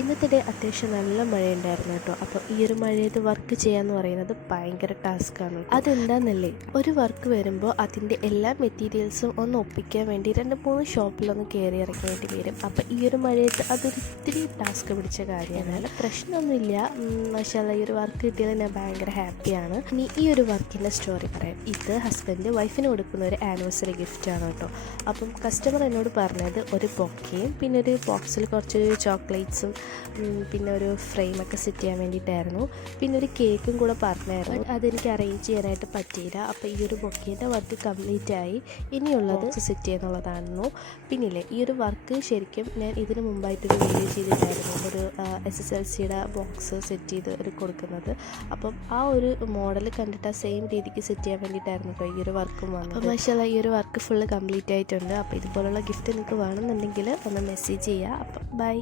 ഇന്നത്തെ ഡേ അത്യാവശ്യം നല്ല മഴയുണ്ടായിരുന്നു കേട്ടോ. അപ്പോൾ ഈ ഒരു മഴയത്ത് വർക്ക് ചെയ്യാന്ന് പറയുന്നത് ഭയങ്കര ടാസ്ക്കാണ്. അതെന്താന്നല്ലേ, ഒരു വർക്ക് വരുമ്പോൾ അതിൻ്റെ എല്ലാ മെറ്റീരിയൽസും ഒന്ന് ഒപ്പിക്കാൻ വേണ്ടി 2-3 ഷോപ്പിലൊന്ന് കയറി ഇറങ്ങേണ്ടി വരും. അപ്പോൾ ഈ ഒരു മഴയത്ത് അതൊരു ഇത്തിരി ടാസ്ക് പിടിച്ച കാര്യമാണ്. പ്രശ്നമൊന്നുമില്ല, മാഷാഅല്ലാഹ് ഈ ഒരു വർക്ക് കിട്ടിയാൽ ഞാൻ ഭയങ്കര ഹാപ്പിയാണ്. ഇനി ഈ ഒരു വർക്കിൻ്റെ സ്റ്റോറി പറയാം. ഇത് ഹസ്ബൻഡ് വൈഫിന് കൊടുക്കുന്ന ഒരു ആനിവേഴ്സറി ഗിഫ്റ്റാണ് കേട്ടോ. അപ്പം കസ്റ്റമർ എന്നോട് പറഞ്ഞത് ഒരു ബൊക്കയും പിന്നെ ഒരു ബോക്സിൽ കുറച്ച് ചോക്ലേറ്റ്സും പിന്നെ ഒരു ഫ്രെയിമൊക്കെ സെറ്റ് ചെയ്യാൻ വേണ്ടിയിട്ടായിരുന്നു. പിന്നെ ഒരു കേക്കും കൂടെ പറഞ്ഞായിരുന്നു. അതെനിക്ക് അറേഞ്ച് ചെയ്യാനായിട്ട് പറ്റിയില്ല. അപ്പോൾ ഈ ഒരു ബൊക്കേൻ്റെ വർക്ക് കംപ്ലീറ്റ് ആയി. ഇനിയുള്ളത് സെറ്റ് ചെയ്യുന്നുള്ളതായിരുന്നു. പിന്നില്ലേ, ഈ ഒരു വർക്ക് ശരിക്കും ഞാൻ ഇതിന് മുമ്പായിട്ടൊരു വീഡിയോ ചെയ്തിട്ടായിരുന്നു, ഒരു SSLCയുടെ ബോക്സ് സെറ്റ് ചെയ്ത് ഒരു കൊടുക്കുന്നത്. അപ്പം ആ ഒരു മോഡൽ കണ്ടിട്ട് ആ സെയിം രീതിക്ക് സെറ്റ് ചെയ്യാൻ വേണ്ടിയിട്ടായിരുന്നു കേട്ടോ ഈ ഒരു വർക്കും വന്നത്. അപ്പോൾ മാഷാഅല്ലാഹ് ഈ ഒരു വർക്ക് ഫുള്ള് കംപ്ലീറ്റ് ആയിട്ടുണ്ട്. അപ്പോൾ ഇതുപോലുള്ള ഗിഫ്റ്റ് നിങ്ങൾക്ക് വേണമെന്നുണ്ടെങ്കിൽ ഒന്ന് മെസ്സേജ് ചെയ്യുക. അപ്പം ബൈ.